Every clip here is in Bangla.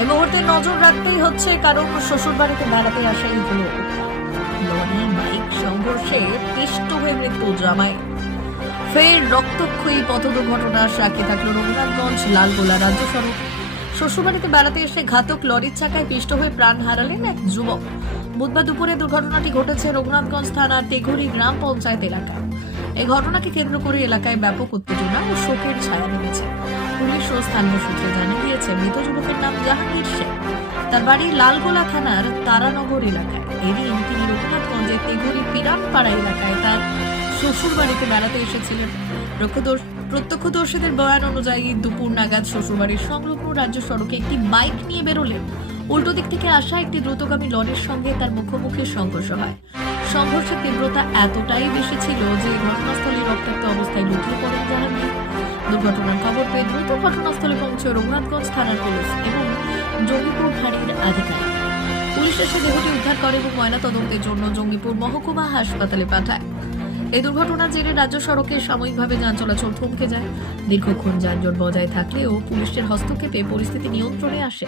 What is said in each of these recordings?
এই মুহূর্তে নজর রাখতেই হচ্ছে, কারণ শ্বশুর বাড়িতে বেড়াতে আসাই হলো লরি বাইক সংঘর্ষে পিষ্ট হয়ে মৃত্যু জামাই। ফের রক্তক্ষয়ী পথ দুর্ঘটনার সাক্ষী থাকলো রঘুনাথগঞ্জ লালগোলা রাজ্য সড়ক। শ্বশুরবাড়িতে বেড়াতে এসে ঘাতক লরির চাকায় পিষ্ট হয়ে প্রাণ হারালেন এক যুবক। বুধবার দুপুরে দুর্ঘটনাটি ঘটেছে রঘুনাথগঞ্জ থানার তেঘুরি গ্রাম পঞ্চায়েত এলাকায়। এই ঘটনাকে কেন্দ্র করে এলাকায় ব্যাপক উত্তেজনা ও শোকের ছায়া নেমেছে। পুলিশ ও স্থানীয় সূত্রে জানা গিয়েছে, মৃত যুবকের নাম জাহাঙ্গীর শেখ। তার বাড়ি লালগোলা থানার তারানগর এলাকায়। এদিন তিনি রঘুনাথগঞ্জের তেঘুরি পিরানপাড়া এলাকায় তার শ্বশুর বাড়িতে বেড়াতে এসেছিলেন। প্রত্যক্ষদর্শীদের বয়ান অনুযায়ী দুপুর নাগাদ শ্বশুরবাড়ির সংলগ্ন রাজ্য সড়কে একটি বাইক নিয়ে বেরোলেন। উল্টো দিক থেকে আসা একটি দ্রুতগামী লরির সঙ্গে তার মুখোমুখি সংঘর্ষ হয়। সংঘর্ষের তীব্রতা এতটাই বেশি ছিল যে ঘটনাস্থলে রক্তাক্ত অবস্থায় লুটিয়ে পড়েন জাহাঙ্গীর। দুর্ঘটনার খবর পেয়ে দ্রুত ঘটনাস্থলে পৌঁছে রঘুনাথগঞ্জ থানার পুলিশ এবং জঙ্গিপুর ফাঁড়ির আধিকারিক। পুলিশ এসে দেহটি উদ্ধার করে এবং ময়নাতদন্তের জন্য জঙ্গিপুর মহকুমা হাসপাতালে পাঠায়। এই দুর্ঘটনার জেরে রাজ্য সড়কে সাময়িকভাবে যান চলাচল থমকে যায়। দীর্ঘক্ষণ যানজট বজায় থাকলেও পুলিশের হস্তক্ষেপে পরিস্থিতি নিয়ন্ত্রণে আসে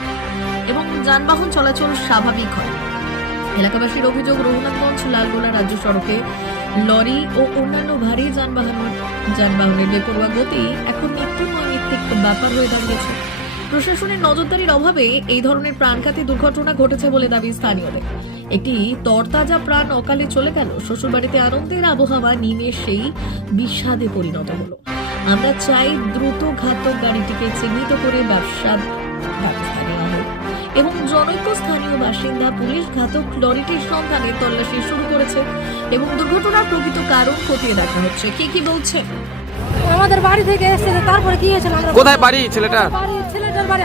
এবং যানবাহন চলাচল স্বাভাবিক হয়। এলাকাবাসীর অভিযোগ, রঘুনাথগঞ্জ লালগোলা রাজ্য সড়কে লরি ও অন্যান্য ভারী যানবাহনের বেপরোয়া গতি এখন নৈমিত্তিক ব্যাপার হয়ে দাঁড়িয়েছে। প্রশাসনের নজরদারির অভাবে এই ধরনের প্রাণঘাতী দুর্ঘটনা ঘটেছে বলে দাবি স্থানীয়দের। একটি তরতাজা প্রাণ অকালে চলে গেল। শ্বশুরবাড়িতে আনন্দের আবহাওয়া নিমেষেই বিষাদে পরিণত হলো। আমরা চাই দ্রুত ঘাতক গাড়িটিকে চিহ্নিত করে ব্যবস্থা নেওয়া হোক এবং জনৈক স্থানীয় বাসিন্দা পুলিশ ঘাতক লরিটির সন্ধানে তল্লাশি শুরু করেছে এবং দুর্ঘটনার প্রকৃত কারণ খতিয়ে দেখা হচ্ছে। কি বলছে? আমাদের বাড়ি থেকে এসেছে, তারপরে কি হয়েছিল? কোথায় বাড়ি ছেলেটার? ছেলেটার বাড়ি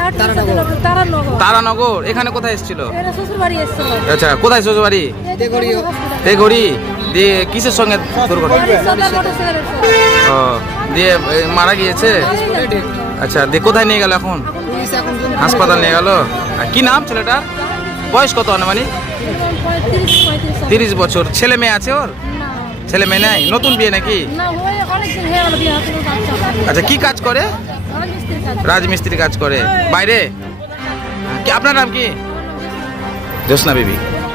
তারানগর। তারানগর। এখানে কোথায় এসেছিল? এরা শ্বশুর বাড়ি এসেছিল। আচ্ছা, কোথায় শ্বশুর বাড়ি? তেঘড়ি। দিয়ে কিসের সঙ্গে দুর্ঘটনা? ও, দিয়ে মারা গিয়েছে। আচ্ছা, দিয়ে কোথায় নিয়ে গেল এখন? হাসপাতাল নিয়ে গেল। কি নাম ছেলেটার? বয়স কত আনুমানিক? 30 বছর। ছেলে মেয়ে আছে ওর? ছেলে মেয়ে নাই? নতুন বিয়ে নাকি? আচ্ছা, কি কাজ করে? রাজমিস্ত্রি কাজ করে। বাইরে? আপনার নাম কি? জ্যোৎস্না বিবি।